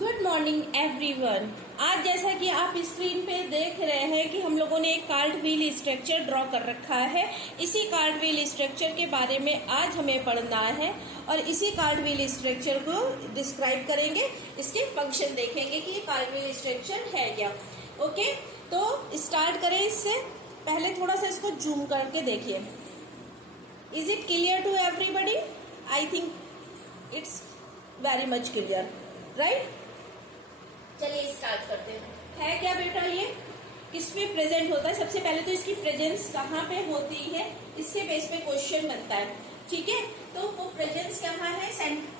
Good morning everyone. आज जैसा कि आप स्क्रीन पे देख रहे हैं कि हम लोगों ने एक कार्ड व्हील स्ट्रक्चर ड्रॉ कर रखा है। इसी कार्ड व्हील स्ट्रक्चर के बारे में आज हमें पढ़ना है और इसी कार्ड व्हील स्ट्रक्चर को डिस्क्राइब करेंगे। इसके फंक्शन देखेंगे कि ये कार्ड व्हील स्ट्रक्चर है क्या। ओके, तो स्टार्ट करें। इससे पहले थोड़ा सा इसको जूम करके देखिए। Is it clear to everybody? I think it's very much clear, right? चलिए स्टार्ट करते हैं। है क्या बेटा ये किस पे प्रेजेंट होता है? सबसे पहले तो इसकी प्रेजेंस कहाँ पे होती है, इसके बेस पे क्वेश्चन बनता है। ठीक है, तो वो प्रेजेंस कहाँ है?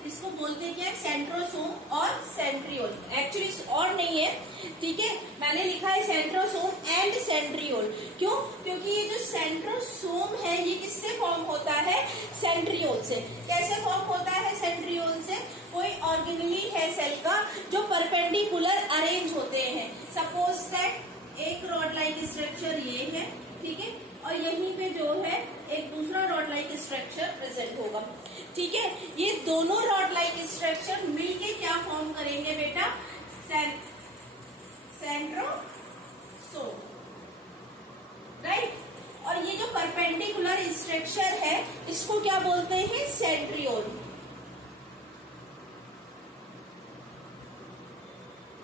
इसको बोलते हैं क्या? सेंट्रोसोम और सेंट्रियोल। एक्चुअली और नहीं है, ठीक है, मैंने लिखा है सेंट्रोसोम एंड सेंट्रियोल। क्यों? क्योंकि ये जो सेंट्रोसोम है ये किससे फॉर्म होता है? सेंट्रियोल से। कैसे फॉर्म होता है सेंट्रियोल से? कोई ऑर्गेनेली है सेल का जो परपेंडिकुलर अरेंज होते हैं। सपोज दैट एक रॉड लाइक स्ट्रक्चर ये है, ठीक है, और यहीं पे जो है एक दूसरा रॉड लाइक स्ट्रक्चर प्रेजेंट होगा। ठीक है, ये दोनों रॉड लाइक स्ट्रक्चर मिलके क्या फॉर्म करेंगे बेटा? Centrosome, right. और ये जो परपेंडिकुलर स्ट्रक्चर है इसको क्या बोलते हैं? Centriole,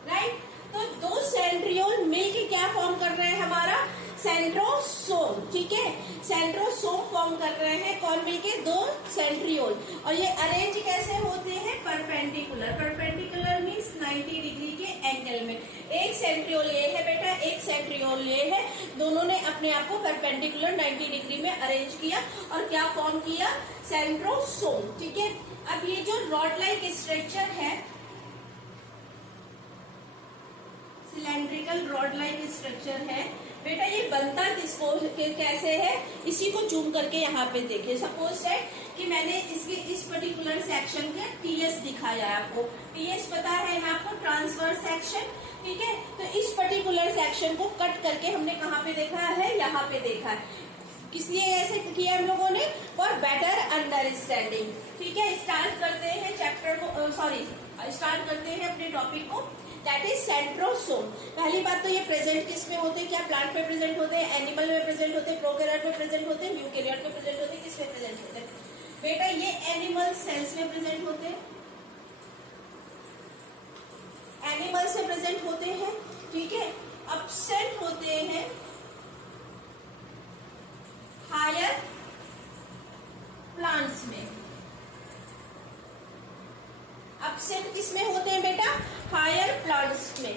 right. तो दो सेंट्रियोल मिलके क्या फॉर्म कर रहे हैं? हमारा सेंट्रोसोम। ठीक है, सेंट्रोसोम फॉर्म कर रहे हैं। कौन मिलके? दो सेंट्रियोल। और ये अरेंज कैसे होते हैं? परपेंडिकुलर। परपेंडिकुलर मीन्स 90 डिग्री के एंगल में। एक सेंट्रियोल ये है बेटा, एक सेंट्रियोल ये है, दोनों ने अपने आप को परपेंडिकुलर 90 डिग्री में अरेंज किया और क्या फॉर्म किया? सेंट्रोसोम। ठीक है, अब ये जो रॉड लाइक स्ट्रक्चर है, सिलेंड्रिकल रॉड लाइक स्ट्रक्चर है बेटा, ये बनता किसको कैसे है? इसी को जूम करके यहाँ पे देखिए। सपोज दैट कि मैंने इसके इस पर्टिकुलर सेक्शन का टीएस दिखाया है आपको। टीएस पता है ना आपको? Transverse section. ठीक है, तो इस पर्टिकुलर सेक्शन को कट करके हमने कहाँ पे देखा है? यहाँ पे देखा है। किस लिए ऐसे किया हम लोगों ने? For better understanding. ठीक है, स्टार्ट करते हैं चैप्टर को, स्टार्ट करते हैं अपने टॉपिक को, दैट इज सेंट्रोसोम। पहली बात तो ये प्रेजेंट किस में होते हैं? क्या प्लांट में प्रेजेंट होते हैं, एनिमल में प्रेजेंट होते हैं, प्रोकैरियोट में प्रेजेंट होते हैं, यूकैरियोट में प्रेजेंट होते हैं? किस में प्रेजेंट होते हैं बेटा? ये एनिमल सेल्स में प्रेजेंट होते हैं, एनिमल से प्रेजेंट होते हैं। ठीक है, एब्सेंट होते हैं हायर प्लांट्स में। एब्सेंट किस में होते हैं बेटा? हायर प्लांट्स में।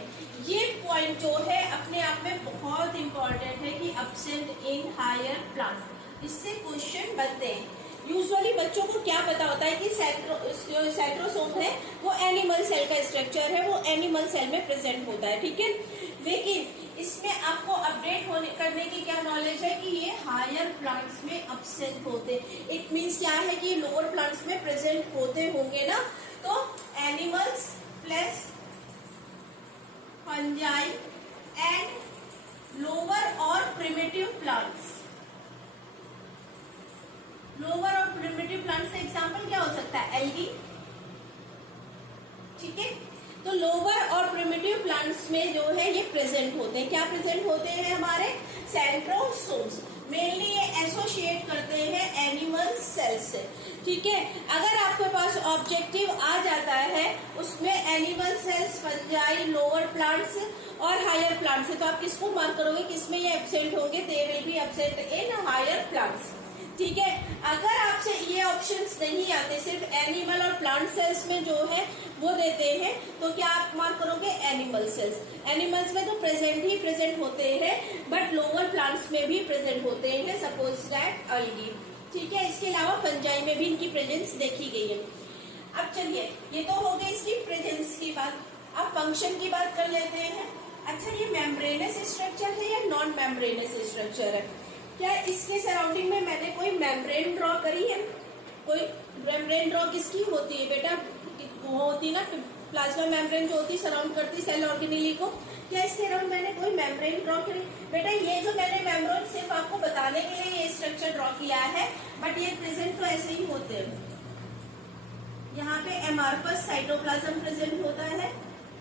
ये पॉइंट जो है अपने आप में बहुत इंपॉर्टेंट है कि एब्सेंट इन हायर प्लांट्स। इससे क्वेश्चन बनते हैं। यूजुअली बच्चों को क्या पता होता है कि सेंट्रोसोम है वो एनिमल सेल का स्ट्रक्चर है, वो एनिमल सेल में प्रेजेंट होता है। ठीक है, लेकिन इसमें आपको अपडेट करने की क्या नॉलेज है कि ये हायर प्लांट्स में एब्सेंट होते। इट मीन्स क्या है कि लोअर प्लांट्स में प्रेजेंट होते होंगे ना, तो animals plus fungi and lower और प्रिमिटिव प्लांट्स। लोअर और प्रिमिटिव प्लांट्स का एग्जांपल क्या हो सकता है? एल्गी। ठीक है, तो लोअर और प्रिमिटिव प्लांट्स में जो है ये प्रेजेंट होते हैं। क्या प्रेजेंट होते हैं? हमारे सेंट्रोसोम्स। मेनली ये एसोसिएट करते हैं एनिमल सेल से। ठीक है, अगर आपके पास ऑब्जेक्टिव आ जाता है उसमें animal cells, fungi, lower plants और हायर प्लांट्स है, तो आप किसको मार्क करोगे? किसमें ये एब्सेंट होंगे? They will be absent in higher plants. ठीक है, अगर आपसे ये ऑप्शंस नहीं आते, सिर्फ एनिमल और प्लांट सेल्स में जो है वो देते हैं, तो क्या आप मार्क करोगे? Animal cells. एनिमल्स में तो प्रेजेंट ही प्रेजेंट होते हैं, बट लोअर प्लांट्स में भी प्रेजेंट होते हैं। Suppose that algae. ठीक है, इसके अलावा फंजाई में भी इनकी प्रेजेंस देखी गई है। अब चलिए, ये तो हो गई इसकी प्रेजेंस की बात। अब फंक्शन की बात कर लेते हैं। अच्छा, ये मेम्ब्रेनस स्ट्रक्चर है या नॉन मेम्ब्रेनस स्ट्रक्चर है? क्या इसके सराउंडिंग में मैंने कोई मेम्ब्रेन ड्रॉ करी है? कोई मेम्ब्रेन ड्रॉ किसकी होती है बेटा? वो होती ना प्लाज्मा मेम्ब्रेन जो होती सराउंड करती सेल ऑर्गेनेली को। क्या इसके अराउंड मैंने कोई मेम्ब्रेन ड्रॉ करी? बेटा ये जो मैंने मेम्ब्रेन सिर्फ आपको बताने के लिए ये स्ट्रक्चर ड्रॉ किया है, बट ये प्रेजेंट तो ऐसे ही होते हैं। यहाँ पे एमार्फस साइटोप्लाज्म प्रेजेंट होता है,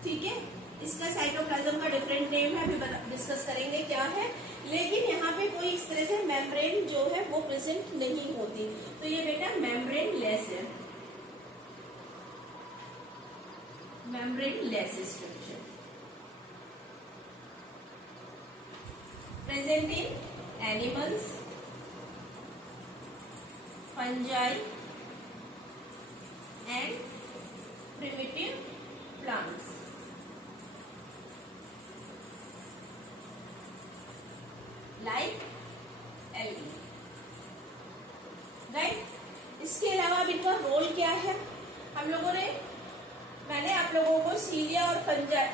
ठीक है, इसका साइटोप्लाज्म का डिफरेंट नेम है, अभी डिस्कस करेंगे क्या है। लेकिन यहाँ पे कोई इस तरह से मेम्ब्रेन जो है वो प्रेजेंट नहीं होती, तो ये बेटा मेम्ब्रेन लेस है, membrane less structure present in animals, fungi and primitive plants. Like algae, right. इसके अलावा अब इनका रोल क्या है, हम लोगों ने, मैंने आप लोगों को सीलिया और फंजाई,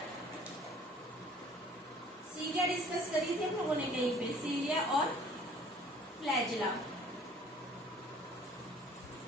सीलिया डिस्कस करी थी हम लोगों ने कहीं पे, सीलिया और फ्लैजिला।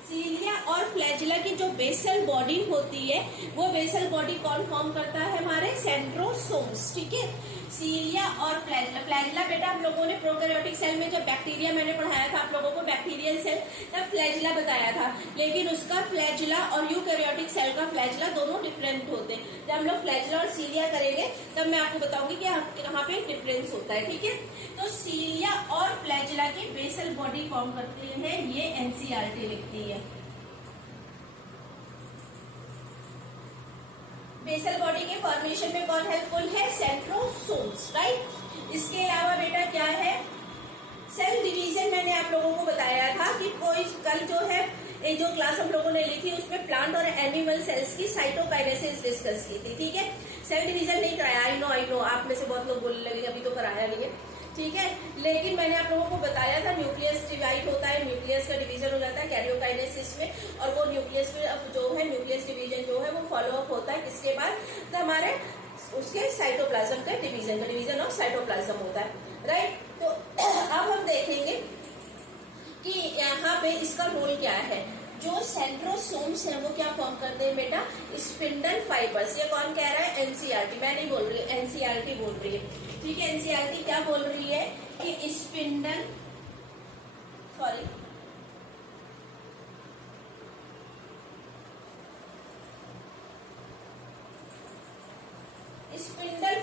सीलिया और फ्लैजिला की जो बेसल बॉडी होती है वो बेसल बॉडी कौन फॉर्म करता है, हमारे सेंट्रोसोम्स, ठीक है। सीलिया और फ्लैजिला, फ्लैजिला बेटा हम लोगों ने प्रोकैरियोटिक सेल में जब बैक्टीरिया मैंने पढ़ाया था आप लोगों को बैक्टीरियल सेल, तब फ्लैजिला बताया था, लेकिन उसका फ्लैजिला और यूकैरियोटिक सेल का फ्लैजिला दोनों डिफरेंट होते हैं। जब हम लोग फ्लैजिला और सीलिया करेंगे तब मैं आपको बताऊंगी कि यहाँ पे डिफरेंस होता है, ठीक है। तो सीलिया और फ्लैजिला की बेसल बॉडी फॉर्म करते हैं, ये एनसीईआरटी लिखती है। बेसल बॉडी के फॉर्मेशन में कौन हेल्पफुल है, सेंट्रोसोम्स, राइट। इसके अलावा बेटा क्या है, सेल डिवीजन मैंने आप लोगों को बताया था कि कोई कल जो है ये जो क्लास हम लोगों ने लिखी उसमें प्लांट और एनिमल सेल्स की साइटोकाइनेसिस डिस्कस की थी, ठीक है। सेल डिवीजन नहीं कराया, आई नो आप में से बहुत लोग बोलने लगे अभी तो कराया नहीं है, ठीक है। लेकिन मैंने आप लोगों को बताया था न्यूक्लियस डिवाइड होता है, न्यूक्लियस का डिवीजन हो जाता है कैरियोकाइनेसिस में, और वो न्यूक्लियस में अब जो है न्यूक्लियस डिवीजन जो है वो फॉलो अप होता है किसके बाद, तो हमारे उसके साइटोप्लाज्म का डिवीजन ऑफ साइटोप्लाज्म होता है, राइट। तो अब हम देखेंगे कि यहाँ पे इसका रोल क्या है। जो सेंट्रोसोम्स है वो क्या फॉर्म करते हैं बेटा, स्पिंडल फाइबर्स। ये कौन कह रहा है, एनसीईआरटी, मैं नहीं बोल रही, एनसीईआरटी बोल रही है, ठीक है। एनसीईआरटी क्या बोल रही है कि स्पिंडल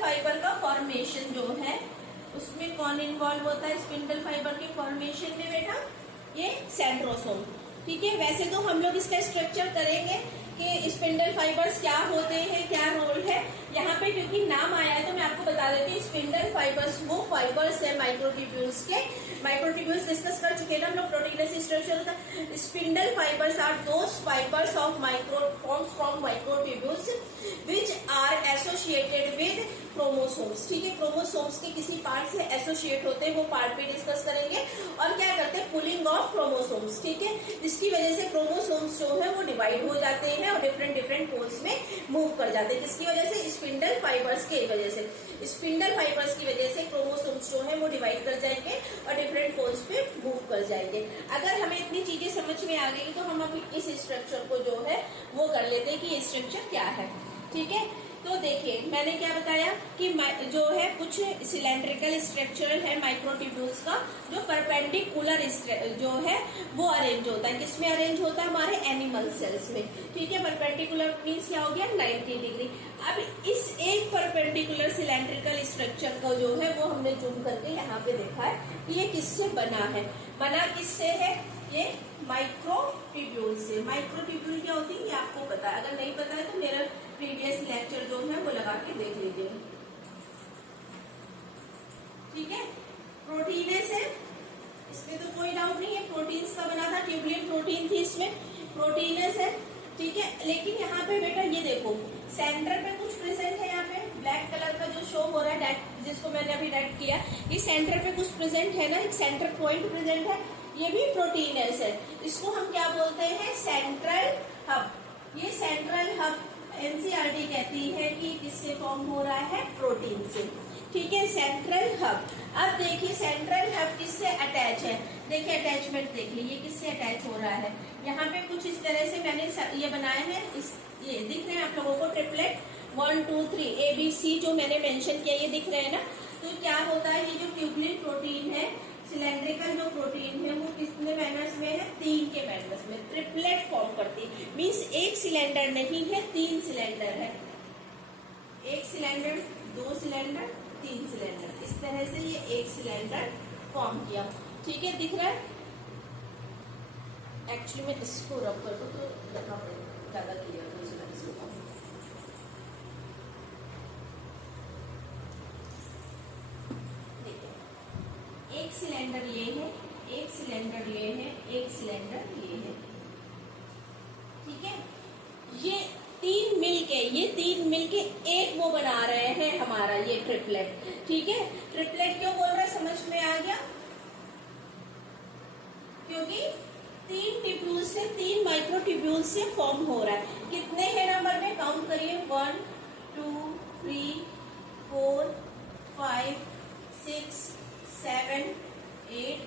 फाइबर का फॉर्मेशन जो है उसमें कौन इन्वॉल्व होता है, स्पिंडल फाइबर के फॉर्मेशन में बेटा ये सेंट्रोसोम, ठीक है। वैसे तो हम लोग इसका स्ट्रक्चर करेंगे कि स्पिंडल फाइबर्स क्या होते हैं, क्या रोल है यहाँ पे, क्योंकि नाम आया है तो मैं आपको बता देती हूँ। स्पिंडल फाइबर्स वो फाइबर्स है माइक्रोट्यूब्यूल्स के, माइक्रोट्यूब्यूल्स डिस्कस कर चुके हैं ना हम लोग, प्रोटीनस स्ट्रक्चर होता है। Spindle fibres are those fibres of from microtubules which are associated with chromosomes, ठीक है। क्रोमोसोम्स के किसी पार्ट से एसोसिएट होते हैं, वो पार्ट पे डिस्कस करेंगे। और क्या करते हैं, पुलिंग ऑफ क्रोमोसोम्स, ठीक है। जिसकी वजह से क्रोमोसोम्स जो है वो डिवाइड हो जाते हैं और डिफरेंट पोल्स में मूव कर जाते हैं। किसकी वजह से, स्पिंडल फाइबर्स की वजह से। स्पिंडल फाइबर्स की वजह से क्रोमोसोम्स जो है वो डिवाइड कर जाएंगे और डिफरेंट पोल्स पे मूव कर जाएंगे। अगर हमें इतनी चीजें समझ में आ गई तो हम अभी इस स्ट्रक्चर को जो है वो कर लेते हैं कि ये स्ट्रक्चर क्या है, ठीक है। तो देखिए मैंने क्या बताया कि जो है कुछ सिलेंड्रिकल स्ट्रक्चर है माइक्रोट्यूब्यूल्स का, जो परपेंडिकुलर जो है वो अरेंज होता है। किसमें अरेंज होता है, हमारे एनिमल सेल्स में, ठीक है। परपेंडिकुलर मीन्स क्या हो गया, 90 डिग्री। अब इस एक परपेंडिकुलर सिलेंड्रिकल स्ट्रक्चर का जो है वो हमने जूम करके यहाँ पे देखा है कि ये किससे बना है। बना किससे है, ये माइक्रोट्यूब्यूल से। माइक्रोट्यूब्यूल क्या होती है ये आपको पता है, अगर नहीं पता है तो मेरा प्रीवियस लेक्चर जो है वो लगा के देख लीजिए, ठीक है। प्रोटीनेस है, इसमें तो कोई डाउट नहीं है, प्रोटीन्स का बना था, ट्यूबुलिन प्रोटीन थी इसमें, प्रोटीनेस है, ठीक है। लेकिन यहाँ पे बेटा ये देखो सेंटर पे कुछ प्रेजेंट है, यहाँ पे ब्लैक कलर का जो शो हो रहा है जिसको मैंने अभी रेड किया, ये सेंटर पे कुछ प्रेजेंट है ना, एक सेंटर पॉइंट प्रेजेंट है, ये भी प्रोटीनेस है। इसको हम क्या बोलते हैं, सेंट्रल हब। ये सेंट्रल हब एनसीईआरटी कहती है कि किससे फॉर्म हो रहा है, प्रोटीन से, ठीक है। Central hub. अब देखिए सेंट्रल हब किससे अटैच है, देखिए अटैचमेंट देख लीजिए किससे अटैच हो रहा है। यहाँ पे कुछ इस तरह से मैंने ये बनाए हैं, ये दिख रहे हैं आप लोगों को ट्रिपलेट 1 2 3 ABC जो मैंने मेंशन किया, ये दिख रहे हैं ना। तो क्या होता है, ये जो ट्यूबुलिन प्रोटीन है, सिलेंड्रिकल जो प्रोटीन है वो कितने मैनर्स में है, 3 के मैनर्स में ट्रिपलेट फॉर्म करती है। मीन्स एक सिलेंडर नहीं है, 3 सिलेंडर है, एक सिलेंडर, दो सिलेंडर, तीन सिलेंडर, इस तरह से ये एक सिलेंडर फॉर्म किया। ठीक है, दिख रहा है। एक्चुअली मैं इसको रब कर दूं तो लगना पड़ेगा ज्यादा क्लियर हो जाएगा इसको। देखिए, एक सिलेंडर ये है, एक सिलेंडर ये है, एक सिलेंडर ये है। ठीक है, ये तीन मिलके एक वो बना रहे हैं हमारा ये ट्रिपलेट। ठीक है, ट्रिपलेट क्यों बोल रहे हैं समझ में आ गया? क्योंकि तीन ट्यूब्यूल से, तीन माइक्रो ट्यूब्यूल से फॉर्म हो रहा है। कितने हैं नंबर में? काउंट करिए, 1 2 3 4 5 6 7 8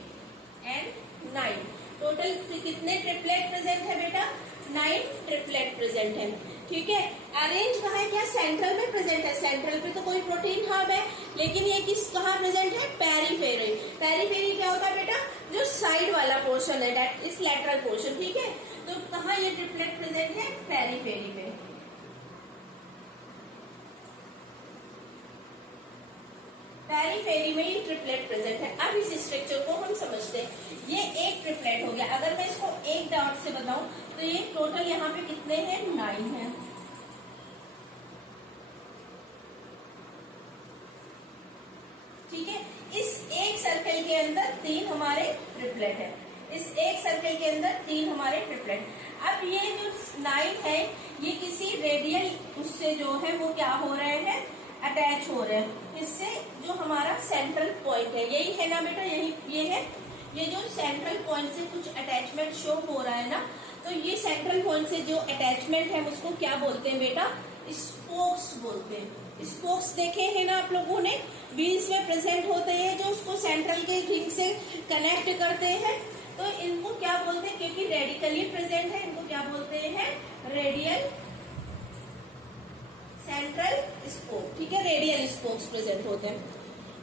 एंड 9। टोटल कितने ट्रिपलेट प्रेजेंट है बेटा? 9 ट्रिपलेट प्रेजेंट है। ठीक है, अरेंज कहाँ है? क्या सेंट्रल में प्रेजेंट है? सेंट्रल पे तो कोई प्रोटीन हब है, लेकिन ये किस कहाँ प्रेजेंट है? पेरीफेरी। पेरीफेरी क्या होता है बेटा? जो साइड वाला पोर्शन है, दैट इज लैटरल पोर्शन। ठीक है, तो कहाँ ये ट्रिपलेट प्रेजेंट है? पेरीफेरी में। पेरीफेरी में ही ट्रिपलेट प्रेजेंट है। अब इस स्ट्रक्चर को हम समझते हैं। ये एक ट्रिपलेट हो गया। अगर मैं इसको एक डॉट से बताऊं तो ये टोटल यहाँ पे कितने हैं? 9 हैं। ठीक है, इस एक सर्कल के अंदर 3 हमारे ट्रिपलेट है। इस एक सर्कल के अंदर 3 हमारे ट्रिपलेट। अब ये जो 9 है, ये किसी रेडियल उससे जो है वो क्या हो रहे हैं? अटैच हो रहे हैं। इससे जो हमारा सेंट्रल पॉइंट है, यही है ना बेटा? यही ये है। ये जो सेंट्रल पॉइंट से कुछ अटैचमेंट शो हो रहा है ना, तो ये सेंट्रल पॉइंट से जो अटैचमेंट है उसको क्या बोलते हैं बेटा? स्पोक्स बोलते हैं। स्पोक्स देखे हैं ना आप लोगों ने? व्हील्स में प्रेजेंट होते हैं जो उसको सेंट्रल के रिंग से कनेक्ट करते हैं। तो इनको क्या बोलते हैं? क्योंकि रेडिकली प्रेजेंट है, इनको क्या बोलते हैं? Radial central spoke. ठीक है, रेडियल स्पोक्स प्रेजेंट होते हैं।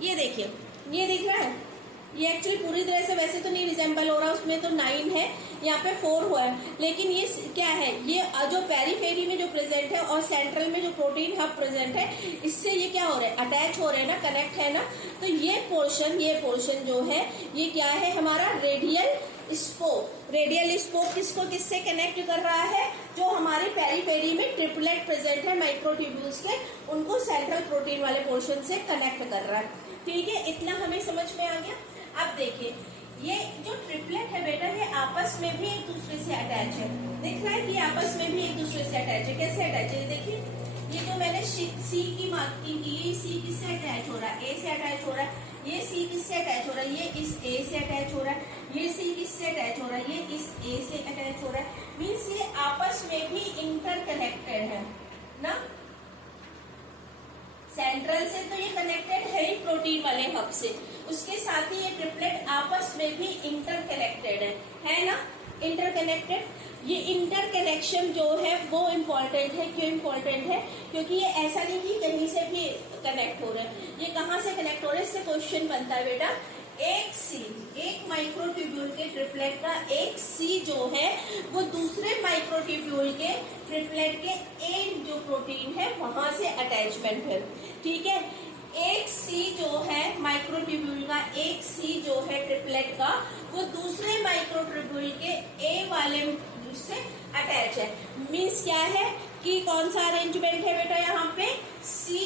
ये देखिए, ये दिख रहा है। ये एक्चुअली पूरी तरह से वैसे तो नहीं रिजेंबल हो रहा, उसमें तो 9 है, यहाँ पे 4 हुआ है, लेकिन ये क्या है? ये जो पेरीफेरी में जो प्रेजेंट है और सेंट्रल में जो प्रोटीन हब प्रेजेंट है, इससे ये क्या हो रहा है? अटैच हो रहे हैं ना, कनेक्ट है ना। तो ये पोर्शन जो है ये क्या है? हमारा रेडियल स्पोक। रेडियल स्पोक किसको किससे कनेक्ट कर रहा है? जो हमारे पेरीफेरी में ट्रिपलेट प्रेजेंट है माइक्रोट्यूब्यूल्स के, उनको सेंट्रल प्रोटीन वाले पोर्शन से कनेक्ट कर रहा है। ठीक है, इतना हमें समझ में आ गया। अब देखिए, ये जो ट्रिपलेट है बेटा, ये आपस में भी एक दूसरे से अटैच है। दिख रहा है कि आपस में भी एक दूसरे से अटैच है। कैसे अटैच है? देखिए, ये जो मैंने सी की मार्किंग की, ये सी किससे अटैच हो रहा है? ए से अटैच हो रहा है। ये सी किससे अटैच हो रहा है? ये इस ए से अटैच हो रहा है। ये सी किससे अटैच हो रहा है? ये इस ए से अटैच हो रहा है। मीन्स ये आपस में भी इंटरकनेक्टेड है ना। सेंट्रल से तो ये कनेक्टेड है ही प्रोटीन वाले हब से, उसके साथ ही ये ट्रिपलेट आपस में भी इंटरकनेक्टेड है ना, इंटरकनेक्टेड। ये इंटरकनेक्शन जो है वो इम्पोर्टेंट है। क्यों इम्पोर्टेंट है? क्योंकि ये ऐसा नहीं कि कहीं से भी कनेक्ट हो रहे हैं। ये कहाँ से कनेक्ट हो रहे हैं? इससे क्वेश्चन बनता है बेटा, एक सी, एक माइक्रोट्यूब्यूल के ट्रिपलेट का एक सी जो है वो दूसरे माइक्रोट्यूब्यूल के ट्रिपलेट के एक जो प्रोटीन है वहां से अटैचमेंट है। ठीक है, एक सी जो है माइक्रोट्यूब्यूल का, एक सी जो है ट्रिपलेट का, वो दूसरे माइक्रोट्यूब्यूल के ए वाले से अटैच है। मीन्स क्या है कि कौन सा अरेंजमेंट है बेटा? यहाँ पे सी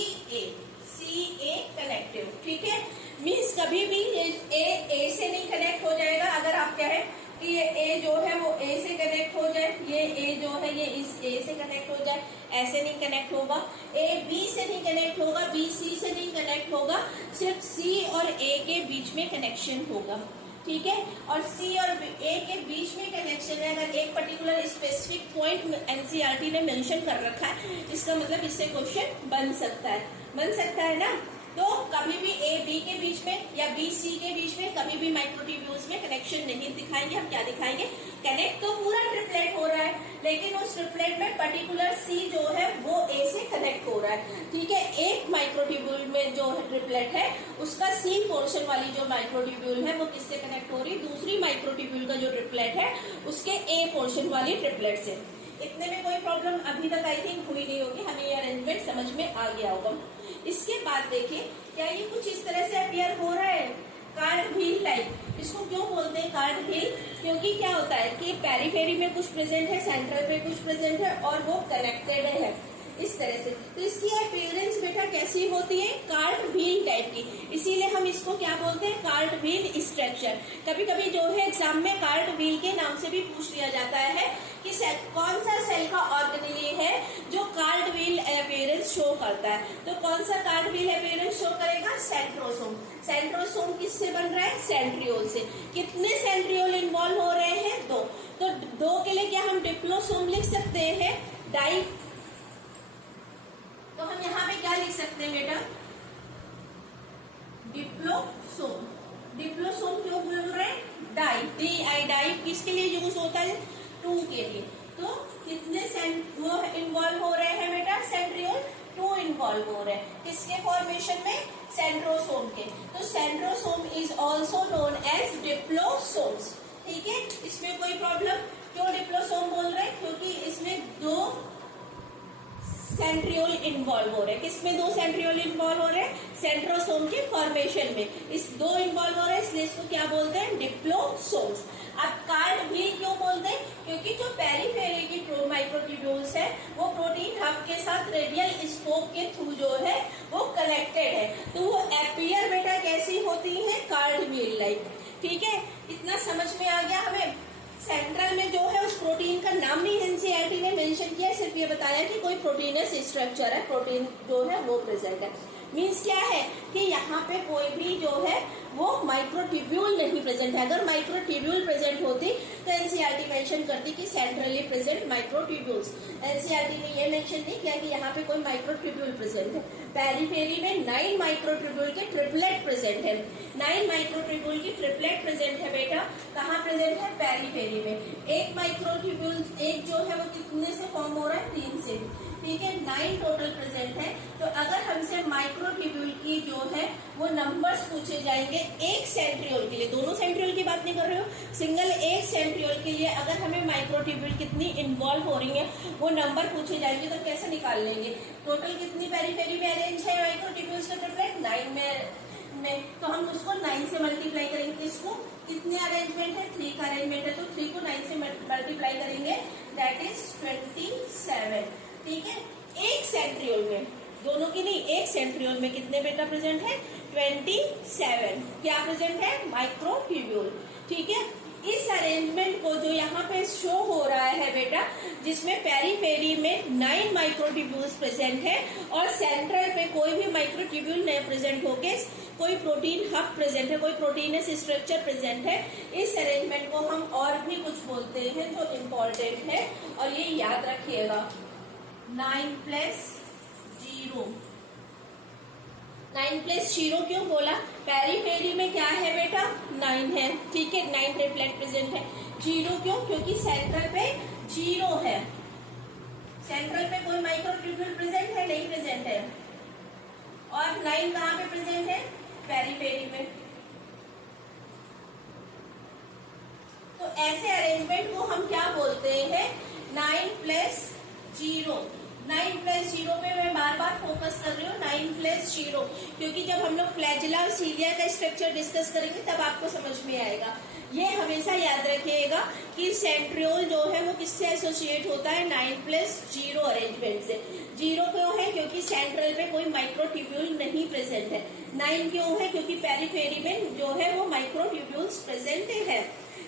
ए कनेक्टिव। ठीक है, मीन्स कभी भी ए से नहीं कनेक्ट हो जाएगा। अगर आप कहें कि ये ए जो है वो ए से कनेक्ट हो जाए, ये ए जो है ये इस ए से कनेक्ट हो जाए, ऐसे नहीं कनेक्ट होगा। ए बी से नहीं कनेक्ट होगा, बी सी से नहीं कनेक्ट होगा, सिर्फ सी और ए के बीच में कनेक्शन होगा। ठीक है, और सी और ए के बीच में कनेक्शन है। अगर एक पर्टिकुलर स्पेसिफिक पॉइंट एनसीईआरटी ने मेंशन कर रखा है, इसका मतलब इससे क्वेश्चन बन सकता है ना। तो कभी भी ए बी के बीच में या बी सी के बीच में कभी भी माइक्रोट्यूब्यूल्स में कनेक्शन नहीं दिखाएंगे। हम क्या दिखाएंगे? कनेक्ट तो पूरा ट्रिपलेट हो रहा है, लेकिन उस ट्रिपलेट में पर्टिकुलर सी जो है वो ए से कनेक्ट हो रहा है। ठीक है, एक माइक्रोट्यूब्यूल में जो ट्रिपलेट है उसका सी पोर्शन वाली जो माइक्रोट्यूब्यूल है वो किससे कनेक्ट हो रही है? दूसरी माइक्रोट्यूब्यूल का जो ट्रिपलेट है उसके ए पोर्शन वाली ट्रिपलेट से। इतने में कोई प्रॉब्लम अभी तक आई थिंक हुई नहीं होगी, हमें ये अरेंजमेंट समझ में आ गया होगा। इसके बाद देखिए क्या ये कुछ इस तरह से अपीयर हो रहा है, कार्ड व्हील टाइप। इसको क्यों बोलते हैं कार्ड व्हील? क्योंकि क्या होता है कि पेरिफेरी में कुछ प्रेजेंट है, सेंट्रल पे कुछ प्रेजेंट है और वो कनेक्टेड है इस तरह से। तो इसकी अपीयरेंस बेटा कैसी होती है? कार्ड व्हील टाइप की। इसीलिए हम इसको क्या बोलते हैं? Card wheel structure. कभी कभी जो है एग्जाम में कार्ड व्हील के नाम से भी पूछ लिया जाता है कि कौन सा सेल का ऑर्गेनेल है जो कार्ड व्हील अपीयरेंस शो करता है। तो कौन सा कार्ड व्हील अपीयरेंस शो करेगा? सेंट्रोसोम। सेंट्रोसोम किससे बन रहा है? सेंट्रियोल से। कितने सेंट्रियोल इन्वॉल्व हो रहे हैं? 2। तो 2 के लिए क्या हम डिप्लोसोम लिख सकते हैं? डाई। तो हम यहाँ पे क्या लिख सकते हैं बेटा? डिप्लोसोम। डिप्लोसोम क्यों बोल रहे हैं? डाई, DI डाई किसके लिए यूज होता है? 2 के लिए। तो कितने वो इन्वॉल्व हो रहे हैं बेटा? सेंट्रियोल 2 इन्वॉल्व हो रहे हैं। किसके फॉर्मेशन में? सेंट्रोसोम के। तो centrosome is also known as diplosomes. ठीक है, इसमें कोई प्रॉब्लम? क्यों डिप्लोसोम बोल रहे हैं? क्योंकि इसमें 2 सेंट्रियोल इन्वॉल्व हो रहे हैं। किसमें 2 सेंट्रियोल इन्वॉल्व हो रहे हैं? सेंट्रोसोम के फॉर्मेशन में। इस 2 इन्वॉल्व हो रहे हैं, इसलिए इसको क्या बोलते हैं? डिप्लोसोम्स। अब कार्ड व्हील क्यों बोलते हैं? क्योंकि जो पेरिफेरी की माइक्रोट्यूब्यूल्स है वो प्रोटीन हब के साथ रेडियल स्पोक के थ्रू जो है वो कनेक्टेड है। तो वो अपीयर बेटा कैसी होती है? Card wheel like. ठीक है, इतना समझ में आ गया हमें। सेंट्रल में जो है उस प्रोटीन का नाम नहीं एनसीईआरटी ने मेंशन किया, सिर्फ ये बताया कि कोई प्रोटीनस स्ट्रक्चर है, प्रोटीन जो है वो प्रेजेंट है। मीन्स क्या है कि यहाँ पे कोई भी जो है वो माइक्रोट्यूब्यूल नहीं प्रेजेंट है। अगर माइक्रोट्यूब्यूल प्रेजेंट होती तो एनसीईआरटी मेंशन करती कि सेंट्रली प्रेजेंट माइक्रोट्यूब्यूल्स। एनसीईआरटी ने ये मेंशन नहीं किया कि यहाँ पे कोई माइक्रोट्यूब्यूल प्रेजेंट है। पेरिफेरी में 9 माइक्रोट्यूब्यूल के ट्रिपलेट प्रेजेंट है। 9 माइक्रोट्यूब्यूल की ट्रिपलेट प्रेजेंट है बेटा। कहाँ प्रेजेंट है? पेरिफेरी में। एक माइक्रोट्यूब्यूल एक जो है वो कितने से फॉर्म हो रहा है? 3 से। ठीक है, 9 टोटल प्रेजेंट है। तो अगर हमसे माइक्रोट्यूब्यूल की जो है वो नंबर्स पूछे जाएंगे एक सेंट्रियोल के लिए, दोनों सेंट्रियोल की बात नहीं कर रहे हो, सिंगल एक सेंट्रियोल के लिए अगर हमें माइक्रोट्यूब्यूल कितनी इन्वॉल्व हो रही है वो नंबर पूछे जाएंगे तो कैसे निकाल लेंगे? टोटल कितनी पेरिफेरी में अरेंज है माइक्रोट्यूब्यूल्स का ट्रिपलेट? 9 में। तो हम उसको 9 से मल्टीप्लाई करेंगे। इसको कितने अरेंजमेंट है? 3 का अरेंजमेंट है, तो 3 को 9 से मल्टीप्लाई करेंगे, दैट इज 27। ठीक है, एक सेंट्रियोल में, दोनों की नहीं, एक सेंट्रियोल में कितने बेटा प्रेजेंट है? 27। क्या प्रेजेंट है? माइक्रोट्यूब्यूल। ठीक है, इस अरेंजमेंट को जो यहाँ पे शो हो रहा है बेटा, जिसमें पेरिफेरी में 9 माइक्रोट्यूब्यूल्स प्रेजेंट है और सेंट्रल पे कोई भी माइक्रोट्यूब्यूल नहीं प्रेजेंट होके कोई प्रोटीन हब प्रेजेंट है, कोई प्रोटीनस स्ट्रक्चर प्रेजेंट है। इस अरेंजमेंट को हम और भी कुछ बोलते हैं जो इम्पोर्टेंट है, और ये याद रखिएगा। 9+0। 9+0 क्यों बोला? पेरिफेरी में क्या है बेटा? 9 है। ठीक है, 9 ट्रिपलेट प्रेजेंट है। 0 क्यों? क्योंकि सेंट्रल पे 0 है। सेंट्रल पे कोई माइक्रोट्यूब्यूल प्रेजेंट है? नहीं प्रेजेंट है। और 9 कहाँ पे प्रेजेंट है? पेरिफेरी में। तो ऐसे अरेंजमेंट को हम क्या बोलते हैं? 9+0। 9+0 पे मैं बार बार फोकस कर रही हूँ, 9+0, क्योंकि जब हम लोग फ्लैजिला और सीलिया का स्ट्रक्चर डिस्कस करेंगे तब आपको समझ में आएगा। ये हमेशा याद रखिएगा कि सेंट्रियोल जो है वो किससे एसोसिएट होता है? 9+0 अरेंजमेंट से। 0 क्यों है? क्योंकि सेंट्रल पे कोई माइक्रोट्यूब्यूल नहीं प्रेजेंट है। 9 क्यों है? क्योंकि पेरिफेरी में जो है वो माइक्रोट्यूब्यूल्स प्रेजेंट है।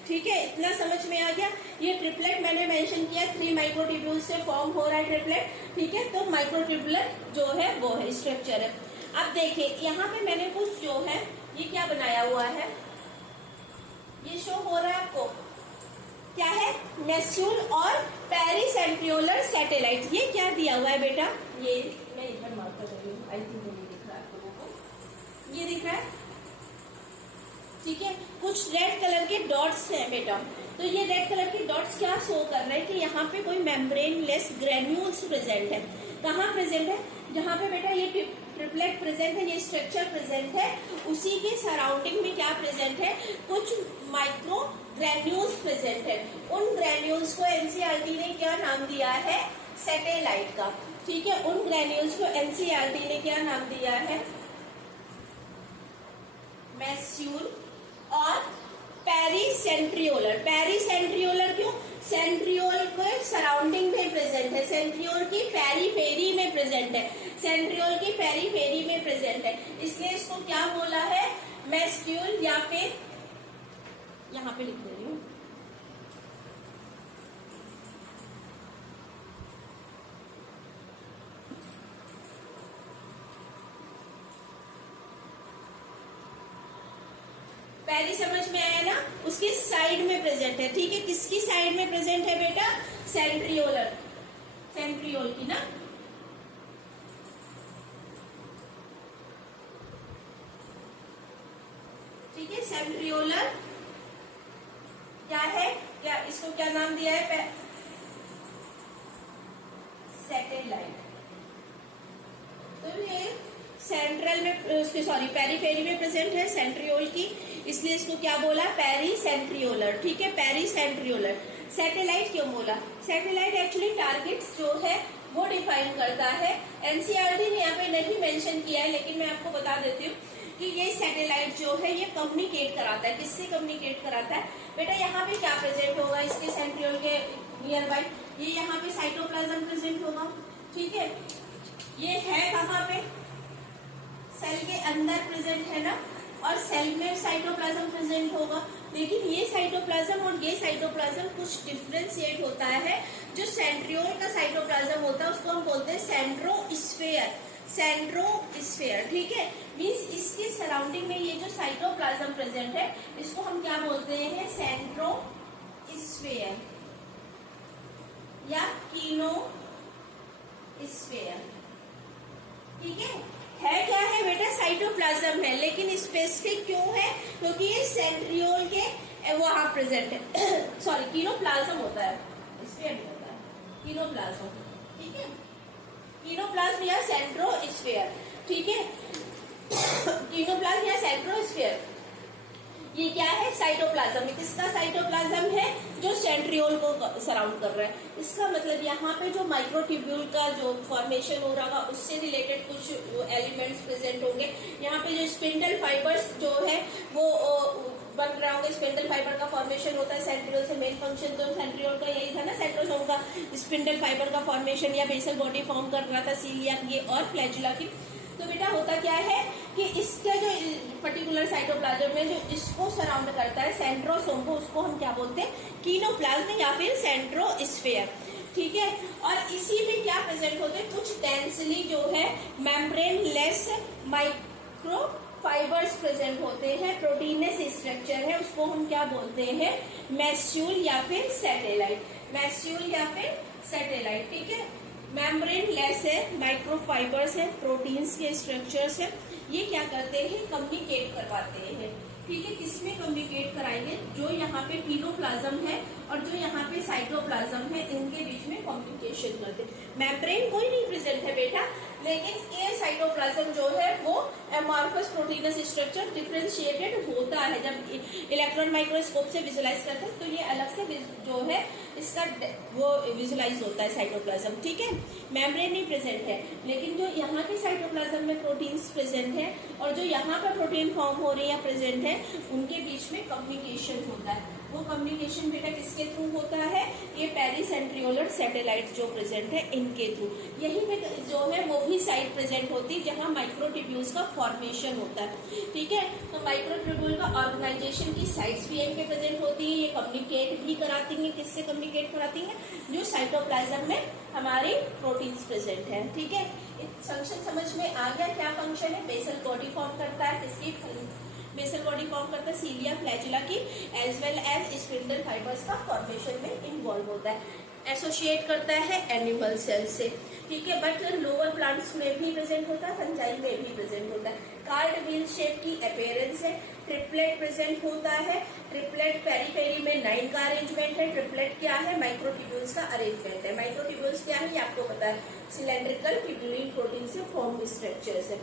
ठीक है, इतना समझ में आ गया। ये ट्रिपलेट मैंने मेंशन किया, 3 माइक्रोट्यूब्यूल से फॉर्म हो रहा है ट्रिपलेट। ठीक है, तो माइक्रोट्यूबुलर जो है वो है स्ट्रक्चर है। अब देखिए यहाँ पे मैंने कुछ जो है ये क्या बनाया हुआ है, ये शो हो रहा है आपको, क्या है? नेस्यूल और पेरिसेंट्रियोलर सैटेलाइट। ये क्या दिया हुआ है बेटा? ये मैं इधर मार्क कर रही हूँ, आई थिंक नहीं दिख रहा है आप लोगों को, ये दिख रहा है। ठीक है, कुछ रेड कलर के डॉट्स हैं बेटा, तो ये रेड कलर के डॉट्स क्या शो कर रहे हैं कि यहाँ पे कोई मेम्ब्रेन लेस ग्रेन्यूल्स प्रेजेंट है। कहाँ प्रेजेंट है? जहाँ पे बेटा ये ट्रिपलेट प्रेजेंट है, ये स्ट्रक्चर प्रेजेंट है, उसी के सराउंडिंग में क्या प्रेजेंट है? कुछ माइक्रो ग्रेन्यूल्स प्रेजेंट है। उन ग्रेन्यूल्स को एनसीईआरटी ने क्या नाम दिया है? सैटेलाइट का। ठीक है, उन ग्रेन्यूल्स को एनसीईआरटी ने क्या नाम दिया है? मैस्यूल और पेरीसेंट्रियोलर। पेरीसेंट्रियोलर क्यों? सेंट्रियोल के सराउंडिंग में प्रेजेंट है, सेंट्रियोल की पेरीफेरी में प्रेजेंट है, सेंट्रियोल की पेरीफेरी में प्रेजेंट है, इसलिए इसको क्या बोला है? मैस्क्यूल, या फिर यहां पे लिख दे रही हूं, पहली समझ में आया ना? उसकी साइड में प्रेजेंट है। ठीक है, किसकी साइड में प्रेजेंट है बेटा? सेंट्रियोलर, सेंट्रियोल की ना। ठीक है, सेंट्रियोलर क्या है? क्या इसको क्या नाम दिया है? सैटेलाइट। तो ये सेंट्रल में, सॉरी पेरीफेरी में प्रेजेंट है सेंट्रियोल की, इसलिए इसको क्या बोला? पेरीसेंट्रियोलर। ठीक है, पेरीसेंट्रियोलर। सैटेलाइट क्यों बोला? सैटेलाइट एक्चुअली टारगेट्स जो है वो डिफाइन करता है। एनसीईआरटी ने यहाँ पे नहीं मेंशन किया है, लेकिन मैं आपको बता देती हूँ कि ये सैटेलाइट जो है ये कम्युनिकेट कराता है। किससे कम्युनिकेट कराता है? बेटा यहाँ पे क्या प्रेजेंट होगा इसके सेंट्रियोल के नियर बाय? ये यहाँ पे साइटोप्लाज्म प्रेजेंट होगा। ठीक है, ये है कहाँ पे? सेल के अंदर प्रेजेंट है ना, और सेल में साइटोप्लाज्म प्रेजेंट होगा। लेकिन ये साइटोप्लाज्म और ये साइटोप्लाज्म कुछ डिफरेंशिएट होता है। जो सेंट्रियोल का साइटोप्लाज्म होता है उसको हम बोलते हैं सेंट्रोस्फेयर, सेंट्रोस्फेयर। ठीक है, मींस इसके सराउंडिंग में ये जो साइटोप्लाज्म प्रेजेंट है इसको हम क्या बोलते हैं? सेंट्रोस्फेयर या कीनोस्फेयर। ठीक है क्या है बेटा? साइटोप्लाज्म है, लेकिन स्पेसिफिक क्यों है? क्योंकि ये सेंट्रियोल के वहां प्रेजेंट है। सॉरी, कीनोप्लाज्म होता है, स्फीयर नहीं होता है, कीनोप्लाज्म। ठीक है, कीनोप्लाज्म या सेंट्रोस्फीयर। ठीक है, कीनोप्लाज्म या सेंट्रोस्फीयर ये क्या है? साइटोप्लाज्म। किसका साइटोप्लाज्म है? जो सेंट्रियोल को सराउंड कर रहा है। इसका मतलब यहाँ पे जो माइक्रोट्यूब्यूल का जो फॉर्मेशन हो रहा है उससे रिलेटेड कुछ एलिमेंट्स प्रेजेंट होंगे। यहाँ पे जो स्पिंडल फाइबर्स जो है वो बन रहा होगा, स्पिंडल फाइबर का फॉर्मेशन होता है सेंट्रियोल से। मेन फंक्शन तो सेंट्रियोल का यही था ना, सेंट्रोसोम का स्पिंडल फाइबर का फॉर्मेशन या बेसल बॉडी फॉर्म कर रहा था सीलिया की और फ्लैजुला की। तो बेटा होता क्या है कि इसका जो पर्टिकुलर साइटोप्लाज्म में जो इसको सराउंड करता है सेंट्रोसोम को, उसको हम क्या बोलते हैं? कीनोप्लाज्म या फिर सेंट्रोस्फीयर। ठीक है, और इसी में क्या प्रेजेंट होते हैं? कुछ डेंसली जो है membrane less micro fibres present होते हैं। प्रोटीनस स्ट्रक्चर है, उसको हम क्या बोलते हैं? मैस्यूल या फिर सैटेलाइट, मैस्यूल या फिर सैटेलाइट। ठीक है, मेम्ब्रेन लेस है, माइक्रोफाइबर्स है, प्रोटीन्स के स्ट्रक्चर्स है। ये क्या करते हैं? कम्युनिकेट करवाते हैं। ठीक है, किसमें कम्युनिकेट कराएंगे? जो यहाँ पे कीनोप्लाज्म है और जो यहाँ पे साइटोप्लाज्म है, इनके बीच में कम्युनिकेशन करते हैं। मेम्ब्रेन कोई नहीं प्रेजेंट है बेटा, लेकिन ये साइटोप्लाज्म जो है वो एमॉर्फस प्रोटीनस स्ट्रक्चर डिफरेंशिएटेड होता है। जब इलेक्ट्रॉन माइक्रोस्कोप से विजुलाइज करते हैं तो ये अलग से जो है इसका वो विजुलाइज होता है साइटोप्लाज्म। ठीक है, मेम्ब्रेन नहीं प्रेजेंट है, लेकिन जो यहाँ के साइटोप्लाज्म में प्रोटीन्स प्रेजेंट है और जो यहाँ पर प्रोटीन फॉर्म हो रही है प्रेजेंट है, उनके बीच में कम्युनिकेशन होता है। वो कम्युनिकेशन बेटा किसके थ्रू होता है? ये पेरीसेंट्रियोलर सैटेलाइट जो प्रेजेंट है इनके थ्रू। यही पे जो है वो भी साइट प्रेजेंट होती है जहाँ माइक्रोट्यूब्यूल्स का फॉर्मेशन होता है। ठीक है, तो माइक्रोट्यूब्यूल का ऑर्गेनाइजेशन की साइट्स भी यहीं पे प्रेजेंट होती है। ये कम्युनिकेट भी कराती है। किससे कम्युनिकेट कराती है? जो साइटोप्लाज्म में हमारे प्रोटीन्स प्रेजेंट है। ठीक है, फंक्शन समझ में आ गया? क्या फंक्शन है? बेसल बॉडी फॉर्म करता है। किसकी बेसल बॉडी फॉर्म करता है? सीलिया फ्लैजुला की, as well as spindle fibres का फॉर्मेशन में इन्वॉल्व होता है। एसोसिएट करता है एनिमल सेल से। ठीक है, बट लोअर प्लांट्स में भी प्रेजेंट होता है, फंजाई में भी प्रेजेंट होता है। कार्ड व्हील शेप की अपेयरेंस है। ट्रिपलेट प्रेजेंट होता है। ट्रिपलेट पेरीफेरी में 9 का अरेंजमेंट है। ट्रिपलेट क्या है? माइक्रोट्यूब्यूल्स का अरेंजमेंट है। माइक्रोट्यूब्यूल्स क्या है ये आपको पता है, सिलेंड्रिकल ट्यूबुलिन प्रोटीन से फॉर्म स्ट्रक्चर्स है।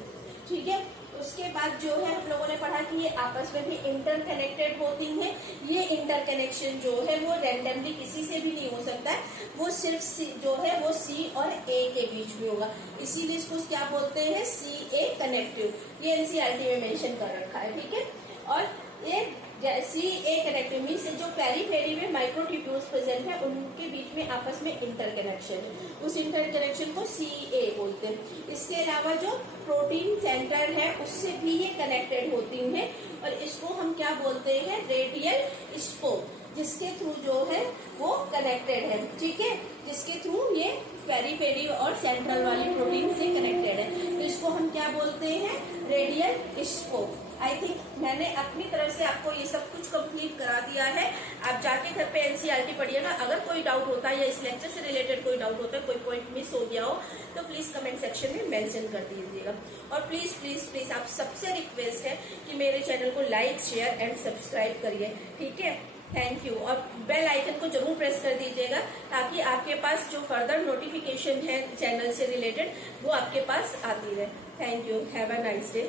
ठीक है, उसके बाद जो है हम लोगों ने पढ़ा कि ये आपस में भी इंटरकनेक्टेड होती हैं। ये इंटरकनेक्शन जो है वो रैंडमली किसी से भी नहीं हो सकता है, वो सिर्फ जो है वो सी और ए के बीच में होगा, इसीलिए इसको क्या बोलते हैं? सी ए कनेक्टिव। ये एनसीईआरटी में मेंशन कर रखा है। ठीक है, और ये सी ए कनेक्टिव मीन्स जो पेरीफेरी में माइक्रोट्यूब्यूल्स प्रेजेंट है उनके बीच में आपस में इंटरकनेक्शन है, उस इंटरकनेक्शन को सी ए बोलते हैं। इसके अलावा जो प्रोटीन सेंटर है उससे भी ये कनेक्टेड होती हैं और इसको हम क्या बोलते हैं? रेडियल स्पोक, जिसके थ्रू जो है वो कनेक्टेड है। ठीक है, जिसके थ्रू ये पेरीफेरी और सेंट्रल वाली प्रोटीन से कनेक्टेड है, तो इसको हम क्या बोलते हैं? Radial spoke. आई थिंक मैंने अपनी तरफ से आपको ये सब कुछ कंप्लीट करा दिया है। आप जाके घर पे एनसीईआरटी पढ़िएगा। अगर कोई डाउट होता है या इस लेक्चर से रिलेटेड कोई डाउट होता है, कोई पॉइंट मिस हो गया हो तो प्लीज कमेंट सेक्शन में मेंशन कर दीजिएगा। और प्लीज प्लीज प्लीज आप सबसे रिक्वेस्ट है कि मेरे चैनल को लाइक, शेयर एंड सब्सक्राइब करिए। ठीक है, थैंक यू। और बेल आइकन को जरूर प्रेस कर दीजिएगा ताकि आपके पास जो फर्दर नोटिफिकेशन है चैनल से रिलेटेड वो आपके पास आती रहे। Thank you, have a nice day.